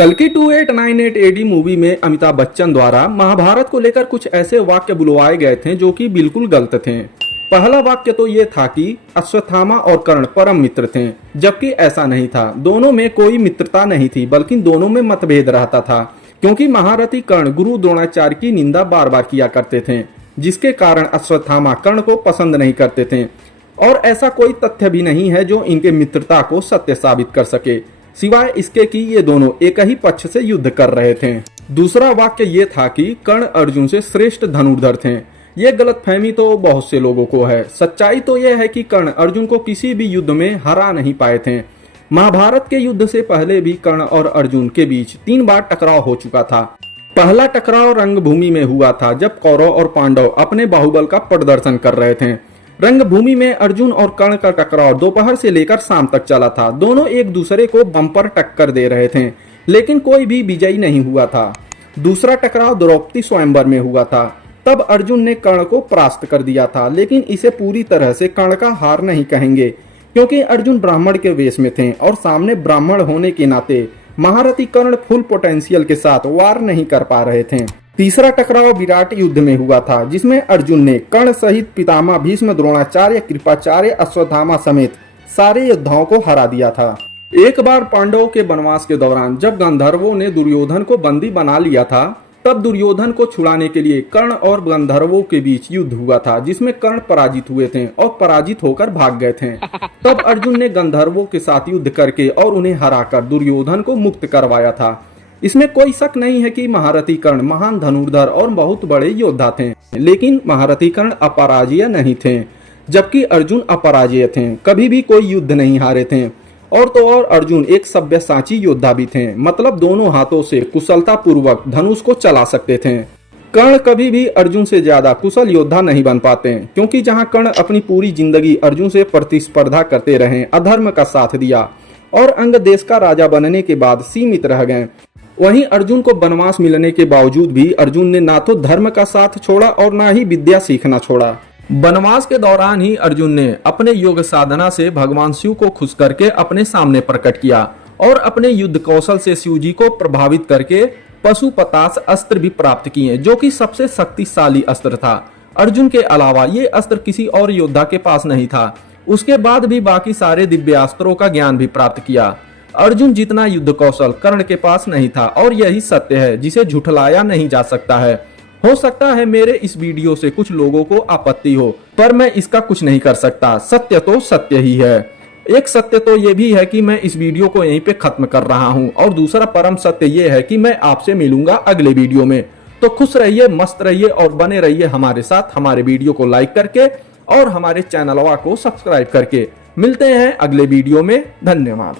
कल्कि 2898 AD movie में अमिताभ बच्चन द्वारा महाभारत को लेकर कुछ ऐसे वाक्य बुलवाए गए थे जो कि बिल्कुल गलत थे। पहला वाक्य तो ये था कि अश्वत्थामा और कर्ण परम मित्र थे, जबकि ऐसा नहीं था। दोनों में कोई मित्रता नहीं थी, बल्कि दोनों में मतभेद रहता था, क्योंकि महारथी कर्ण गुरु द्रोणाचार्य की निंदा बार बार किया करते थे, जिसके कारण अश्वत्थामा कर्ण को पसंद नहीं करते थे। और ऐसा कोई तथ्य भी नहीं है जो इनके मित्रता को सत्य साबित कर सके, सिवाय इसके कि ये दोनों एक ही पक्ष से युद्ध कर रहे थे। दूसरा वाक्य ये था कि कर्ण अर्जुन से श्रेष्ठ धनुर्धर थे। ये गलतफहमी तो बहुत से लोगों को है। सच्चाई तो यह है कि कर्ण अर्जुन को किसी भी युद्ध में हरा नहीं पाए थे। महाभारत के युद्ध से पहले भी कर्ण और अर्जुन के बीच 3 बार टकराव हो चुका था। पहला टकराव रंगभूमि में हुआ था, जब कौरव और पांडव अपने बाहुबल का प्रदर्शन कर रहे थे। रंगभूमि में अर्जुन और कर्ण का टकराव दोपहर से लेकर शाम तक चला था। दोनों एक दूसरे को बम्पर टक्कर दे रहे थे, लेकिन कोई भी विजयी नहीं हुआ था। दूसरा टकराव द्रौपदी स्वयंवर में हुआ था। तब अर्जुन ने कर्ण को परास्त कर दिया था, लेकिन इसे पूरी तरह से कर्ण का हार नहीं कहेंगे, क्योंकि अर्जुन ब्राह्मण के वेश में थे और सामने ब्राह्मण होने के नाते महारथी कर्ण फुल पोटेंशियल के साथ वार नहीं कर पा रहे थे। तीसरा टकराव विराट युद्ध में हुआ था, जिसमें अर्जुन ने कर्ण सहित पितामह भीष्म, द्रोणाचार्य, कृपाचार्य, अश्वत्थामा समेत सारे योद्धाओं को हरा दिया था। एक बार पांडवों के वनवास के दौरान जब गंधर्वों ने दुर्योधन को बंदी बना लिया था, तब दुर्योधन को छुड़ाने के लिए कर्ण और गंधर्वों के बीच युद्ध हुआ था, जिसमें कर्ण पराजित हुए थे और पराजित होकर भाग गए थे। तब अर्जुन ने गंधर्वों के साथ युद्ध करके और उन्हें हराकर दुर्योधन को मुक्त करवाया था। इसमें कोई शक नहीं है कि महारथी कर्ण महान धनुर्धर और बहुत बड़े योद्धा थे, लेकिन महारथी कर्ण अपराजेय नहीं थे, जबकि अर्जुन अपराजेय थे, कभी भी कोई युद्ध नहीं हारे थे। और तो और अर्जुन एक सब्यसाची योद्धा भी थे, मतलब दोनों हाथों से कुशलता पूर्वक धनुष को चला सकते थे। कर्ण कभी भी अर्जुन से ज्यादा कुशल योद्धा नहीं बन पाते, क्योंकि जहां कर्ण अपनी पूरी जिंदगी अर्जुन से प्रतिस्पर्धा करते रहे, अधर्म का साथ दिया और अंग देश का राजा बनने के बाद सीमित रह गए, वहीं अर्जुन को वनवास मिलने के बावजूद भी अर्जुन ने ना तो धर्म का साथ छोड़ा और ना ही विद्या सीखना छोड़ा। वनवास के दौरान ही अर्जुन ने अपने योग साधना से भगवान शिव को खुश करके अपने सामने प्रकट किया और अपने युद्ध कौशल से शिव जी को प्रभावित करके पशुपताश अस्त्र भी प्राप्त किए, जो कि सबसे शक्तिशाली अस्त्र था। अर्जुन के अलावा ये अस्त्र किसी और योद्धा के पास नहीं था। उसके बाद भी बाकी सारे दिव्यास्त्रों का ज्ञान भी प्राप्त किया। अर्जुन जितना युद्ध कौशल कर्ण के पास नहीं था, और यही सत्य है जिसे झुठलाया नहीं जा सकता है। हो सकता है मेरे इस वीडियो से कुछ लोगों को आपत्ति हो, पर मैं इसका कुछ नहीं कर सकता। सत्य तो सत्य ही है। एक सत्य तो ये भी है कि मैं इस वीडियो को यहीं पे खत्म कर रहा हूँ, और दूसरा परम सत्य ये है कि मैं आपसे मिलूंगा अगले वीडियो में। तो खुश रहिए, मस्त रहिए और बने रहिए हमारे साथ, हमारे वीडियो को लाइक करके और हमारे चैनलवा को सब्सक्राइब करके। मिलते हैं अगले वीडियो में। धन्यवाद।